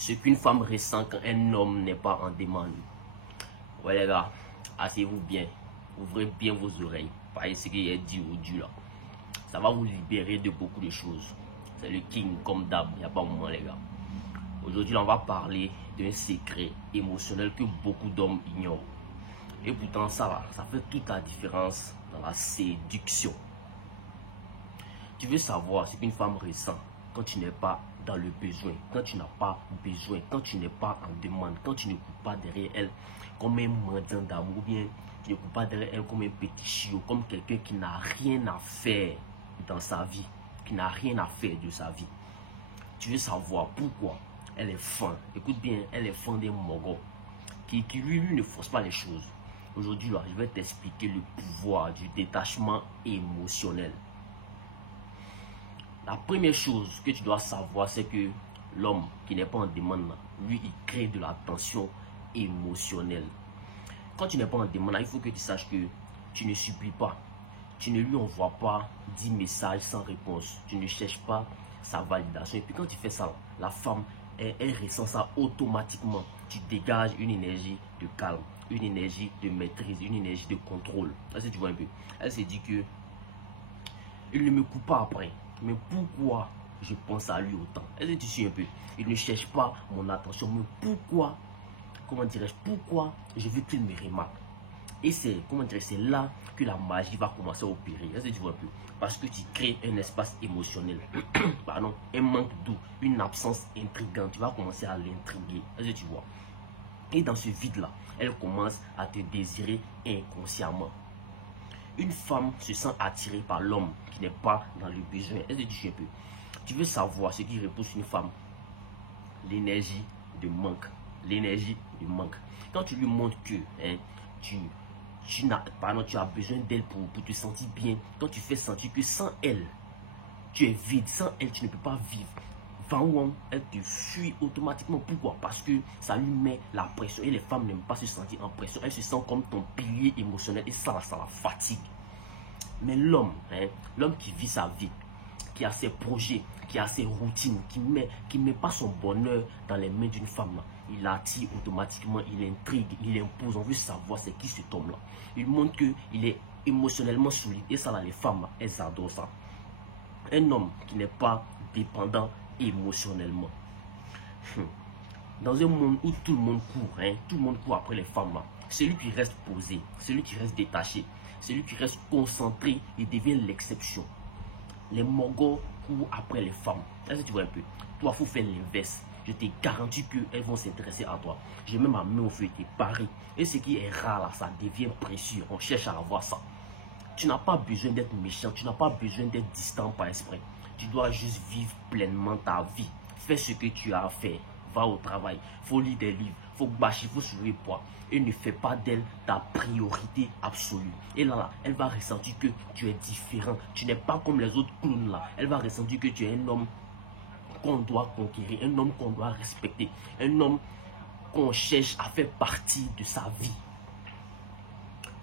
Ce qu'une femme ressent quand un homme n'est pas en demande. Ouais les gars, asseyez-vous bien, ouvrez bien vos oreilles, pas ce qui est dit ou dû là. Ça va vous libérer de beaucoup de choses. C'est le king comme d'hab, il n'y a pas de moment les gars. Aujourd'hui on va parler d'un secret émotionnel que beaucoup d'hommes ignorent. Et pourtant ça fait toute la différence dans la séduction. Tu veux savoir ce qu'une femme ressent quand tu n'es pas dans le besoin, quand tu n'as pas besoin, quand tu n'es pas en demande, quand tu ne cours pas derrière elle comme un mendiant d'amour, ou bien tu ne cours pas derrière elle comme un petit chiot, comme quelqu'un qui n'a rien à faire dans sa vie, qui n'a rien à faire de sa vie. Tu veux savoir pourquoi elle est fan. Écoute bien, elle est fan des mogos qui lui ne force pas les choses. Aujourd'hui, je vais t'expliquer le pouvoir du détachement émotionnel. La première chose que tu dois savoir, c'est que l'homme qui n'est pas en demande, lui, il crée de la tension émotionnelle. Quand tu n'es pas en demande, il faut que tu saches que tu ne supplies pas. Tu ne lui envoies pas 10 messages sans réponse. Tu ne cherches pas sa validation. Et puis quand tu fais ça, la femme, elle ressent ça automatiquement. Tu dégages une énergie de calme, une énergie de maîtrise, une énergie de contrôle. Là, tu vois un peu. Elle se dit que il ne me coupe pas après. Mais pourquoi je pense à lui autant? Elle est ici un peu. Il ne cherche pas mon attention. Mais pourquoi, comment dirais-je, pourquoi je veux qu'il me remarque? Et c'est, comment dirais-je, c'est là que la magie va commencer à opérer. Elle tu vois un peu. Parce que tu crées un espace émotionnel. Pardon, un manque d'eau, une absence intrigante. Tu vas commencer à l'intriguer. Elle tu vois. Et dans ce vide-là, elle commence à te désirer inconsciemment. Une femme se sent attirée par l'homme qui n'est pas dans le besoin. Elle se dit un peu. Tu veux savoir ce qui repousse une femme? L'énergie de manque. L'énergie de manque. Quand tu lui montres que tu as besoin d'elle pour te sentir bien, quand tu fais sentir que sans elle, tu es vide, sans elle, tu ne peux pas vivre. Elle te fuit automatiquement. Pourquoi? Parce que ça lui met la pression. Et les femmes n'aiment pas se sentir en pression. Elles se sentent comme ton pilier émotionnel. Et ça la fatigue. Mais l'homme, l'homme qui vit sa vie, qui a ses projets, qui a ses routines, qui met pas son bonheur dans les mains d'une femme, là, il attire automatiquement, il intrigue, il impose. On veut savoir c'est qui cet homme-là. Il montre qu'il est émotionnellement solide. Et ça, là, les femmes, là, elles adorent ça. Un homme qui n'est pas dépendant émotionnellement. Dans un monde où tout le monde court, tout le monde court après les femmes là, celui qui reste posé, celui qui reste détaché, celui qui reste concentré, il devient l'exception. Les mogos courent après les femmes. Là, si tu vois un peu, toi, il faut faire l'inverse. Je te garantis qu'elles vont s'intéresser à toi. J'ai même ma main au feu, t'es paré. Et ce qui est rare là, ça devient précieux. On cherche à avoir ça. Tu n'as pas besoin d'être méchant, tu n'as pas besoin d'être distant par esprit. Tu dois juste vivre pleinement ta vie. Fais ce que tu as à faire. Va au travail. Il faut lire des livres. Il faut bâcher, il faut soulever le poids. Et ne fais pas d'elle ta priorité absolue. Et là, elle va ressentir que tu es différent. Tu n'es pas comme les autres clowns là. Elle va ressentir que tu es un homme qu'on doit conquérir. Un homme qu'on doit respecter. Un homme qu'on cherche à faire partie de sa vie.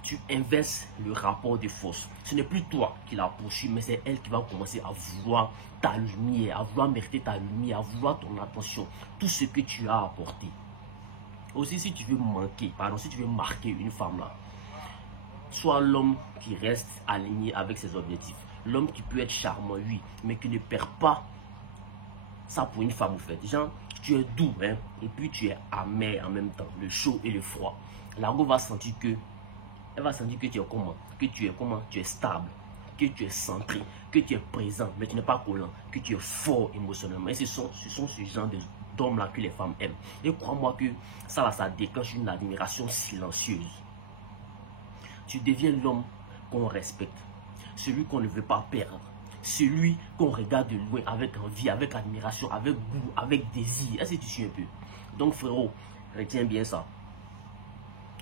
Tu inverses le rapport de force. Ce n'est plus toi qui la poursuis, mais c'est elle qui va commencer à vouloir ta lumière, à vouloir mériter ta lumière, à vouloir ton attention, tout ce que tu as apporté. Aussi, si tu veux si tu veux marquer une femme là, sois l'homme qui reste aligné avec ses objectifs. L'homme qui peut être charmant, oui, mais qui ne perd pas ça pour une femme, en fait. Genre, tu es doux, et puis tu es amer en même temps, le chaud et le froid. La go va sentir que elle va sentir que tu es comment? Tu es stable, que tu es centré, que tu es présent, mais tu n'es pas collant, que tu es fort émotionnellement. Et ce sont ce genre d'hommes-là que les femmes aiment. Et crois-moi que ça déclenche une admiration silencieuse. Tu deviens l'homme qu'on respecte, celui qu'on ne veut pas perdre, celui qu'on regarde de loin avec envie, avec admiration, avec goût, avec désir. Est-ce que tu suis un peu? Donc frérot, retiens bien ça.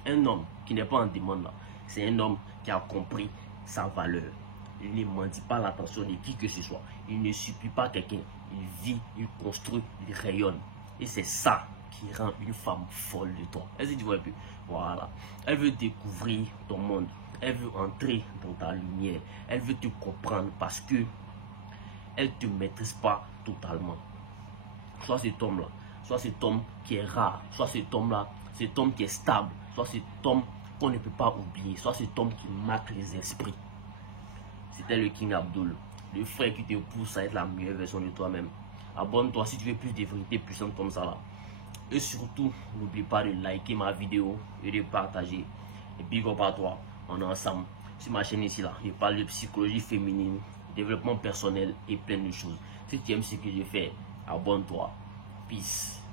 Un homme qui n'est pas en demande là, c'est un homme qui a compris sa valeur. Il ne mendie pas l'attention de qui que ce soit. Il ne supplie pas quelqu'un. Il vit, il construit, il rayonne. Et c'est ça qui rend une femme folle de toi. Est-ce que tu vois un peu? Voilà. Elle veut découvrir ton monde. Elle veut entrer dans ta lumière. Elle veut te comprendre parce que elle ne te maîtrise pas totalement. Sois cet homme-là. soit cet homme qui est rare, soit cet homme-là, cet homme qui est stable, soit cet homme qu'on ne peut pas oublier, soit cet homme qui marque les esprits. C'était le King Abdul, le frère qui te pousse à être la meilleure version de toi-même. Abonne-toi si tu veux plus de vérités puissantes comme ça là. Et surtout, n'oublie pas de liker ma vidéo et de partager. Et big up à toi, on est ensemble sur ma chaîne ici là. Je parle de psychologie féminine, développement personnel et plein de choses. Si tu aimes ce que je fais, abonne-toi. Peace.